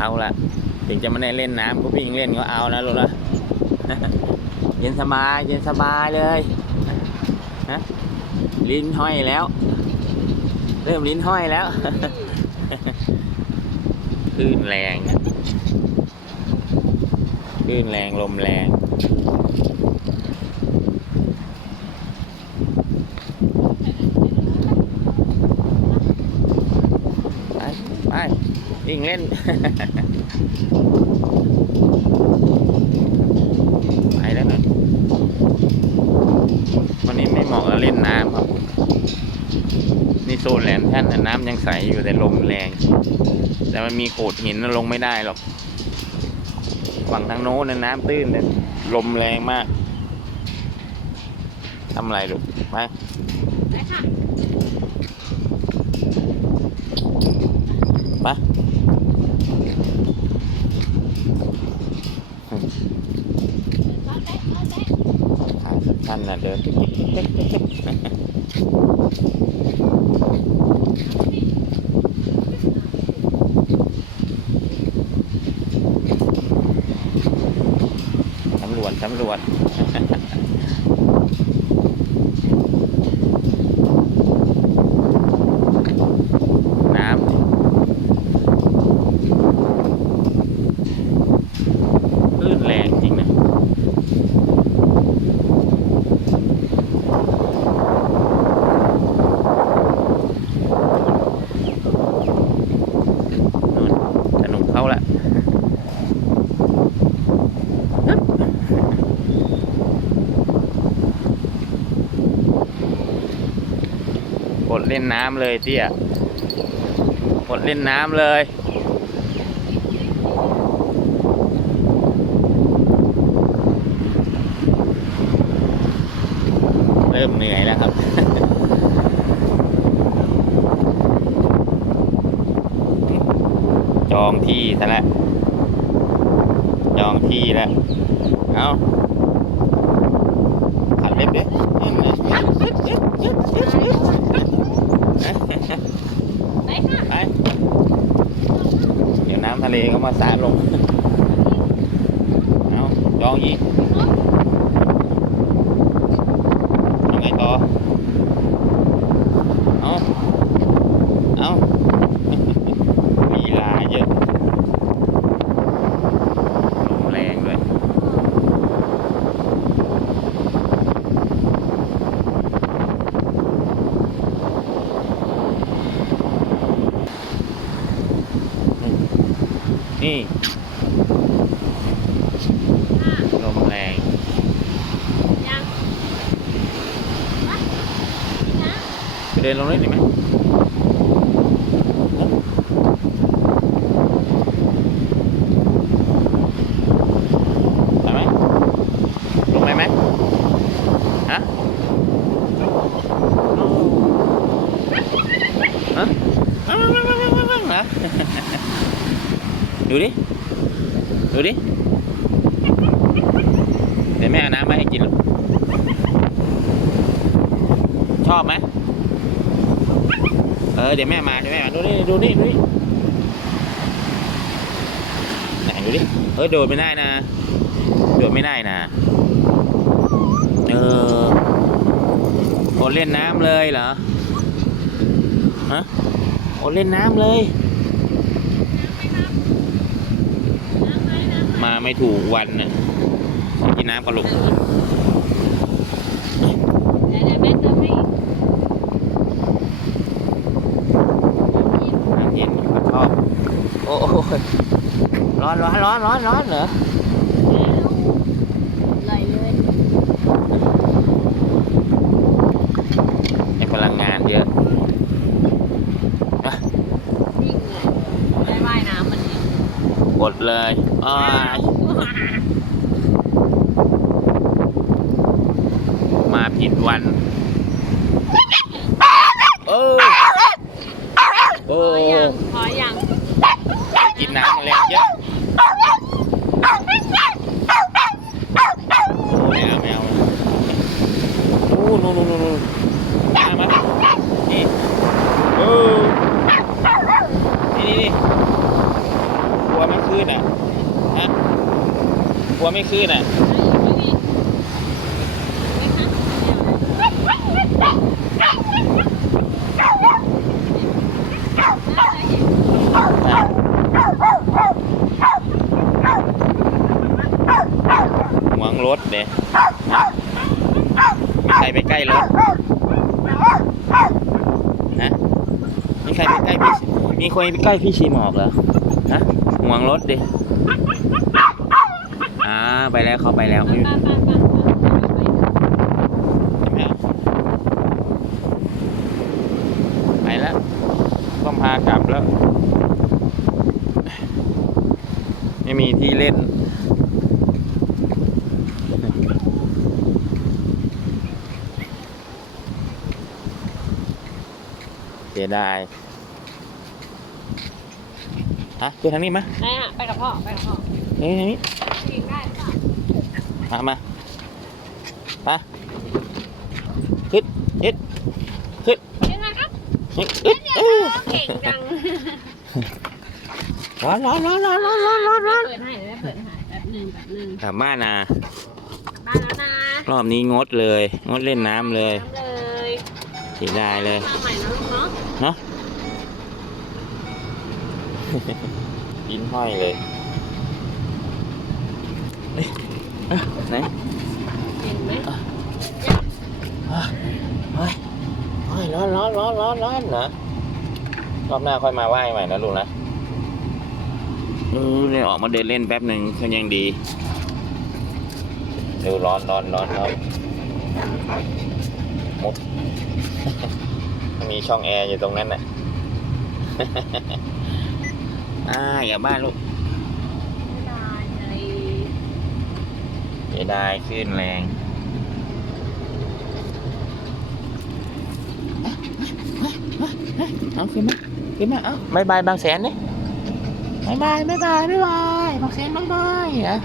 เอาละถึงจะไม่ได้เล่นน้ำก็วิ่งเล่นก็เอานะลูกนะเย็นสบายเย็นสบายเลยฮะลิ้นห้อยแล้ว เริ่มลิ้นห้อยแล้วคลื่นแรงคลื่นแรงลมแรง ไปไป วิ่งเล่น ไปแล้วนะวันนี้ไม่เหมาะกับเล่นน้ำครับ นี่โซนแหลมแท่นน่ะน้ำยังใสอยู่แต่ลมแรง แต่มันมีโขดหินน่ะลงไม่ได้หรอก ฝั่งทางโน้นน่ะน้ำตื้นแต่ลมแรงมากทำอะไรลูกไปไปค่ะ ไป รถเต๊ะรถเต๊ะ ขาสั้นๆนะเดินติ๊กติ๊กติ๊กติ๊กติ๊กสำรวจสำรวจ น้ำคลื่นแรงจริงนะ นู่นสนุกเขา ละกดเล่นน้ำเลยเตี้ยกดเล่นน้ำเลยเริ่มเหนื่อยแล้วครับ จองที่ซะแล้วจองที่แล้วเอาขัดเล็บดิไปค่ะไปเดี๋ยวน้ำทะเลก็มาสาดลงเอาจองอีกเอาไงต่อ เอาเอา ลีลาเยอะลมแรงด้วย นี่ลมแรงยังไปนะไปเดินลงเล่นดีไหมไปไหมลงไปไหมฮะฮะฮะ ดูดิ ดูดิ เดี๋ยวแม่เอาน้ำมาให้กินลูกชอบไหม เออ เดี๋ยวแม่มา เดี๋ยวแม่มา ดูนี่ ดูนี่ ดูนี่ไหนดูดิเฮ้ยโดดไม่ได้นะ โดดไม่ได้นะ เออโอเล่นน้ำเลยเหรอ ฮะโอเล่นน้ำเลย น้ำไห มน้ำไหมมาไม่ถูกวันน่ะไปกินน้ำกันลูกเดี๋ยวเดี๋ยวแม่เติมให้อีกน้ำเย็นเขาชอบโอ้โหร้อนร้อนร้อนร้อนร้อนเหรอไหลเลยให้พลังงานเยอะนิ่งเลยได้ว่ายน้ำมันเนี่ยกดเลยอ้าย มาผิดวัน เออโอ้พอยังพอยังกินน้ำแรงเยอะไม่เอาไม่เอาโอ้นู่นนู่นนู่นนู่นมามานี่เออนี่นี่นี่กลัว ไหมไม่ขึ้นอะหวงรถเด้มีใครไปใกล้รถฮะมีใครไปใกล้พี่มีคนไปใกล้พี่ชีหมอกเหรอฮะห่วงรถดิ อ่าไปแล้วเขาไปแล้วอยู่ไปแล้วต้องพากลับแล้ว ไม่มีที่เล่นเสียดายฮะขึ้นทางนี้มะได้ฮะไปกับพ่อ ไปกับพ่อ นี่ทางนี้ยิงได้หรือเปล่ามามามาขึ้นยึดขึ้นยิงมาครับยึดอึดอื้อเก่งจังร้อนร้อนร้อนร้อนร้อนร้อนร้อนร้อนเปิดให้เดี๋ยวเปิดให้แป๊บหนึ่งแป๊บหนึ่งกลับบ้านนะบ้านแล้วนะรอบนี้งดเลย งดเล่นน้ำเลยน้ำเลยเสียดายเลยมาใหม่นะลูกเนาะเนาะลิ้นห้อยเลย เอ้ไหนเห็นไหมเฮ้ยเฮ้ยร้อนร้อนร้อนร้อนร้อนนะรอบหน้าค่อยมาไหว้ใหม่นะลูกนะเออเนี่ยออกมาเดินเล่นแป๊บหนึ่งก็ยังดีดูร้อนร้อนร้อนร้อนมุดมีช่องแอร์อยู่ตรงนั้นน่ะ อ่าอย่าบ้านลูก ไม่ได้ใจ เสียดายขึ้นแรงเอาขึ้นมาขึ้นมาเอาบายบายบางแสนเนี่ยบายบายบายบายบายบายบางแสนบายบายเหรอ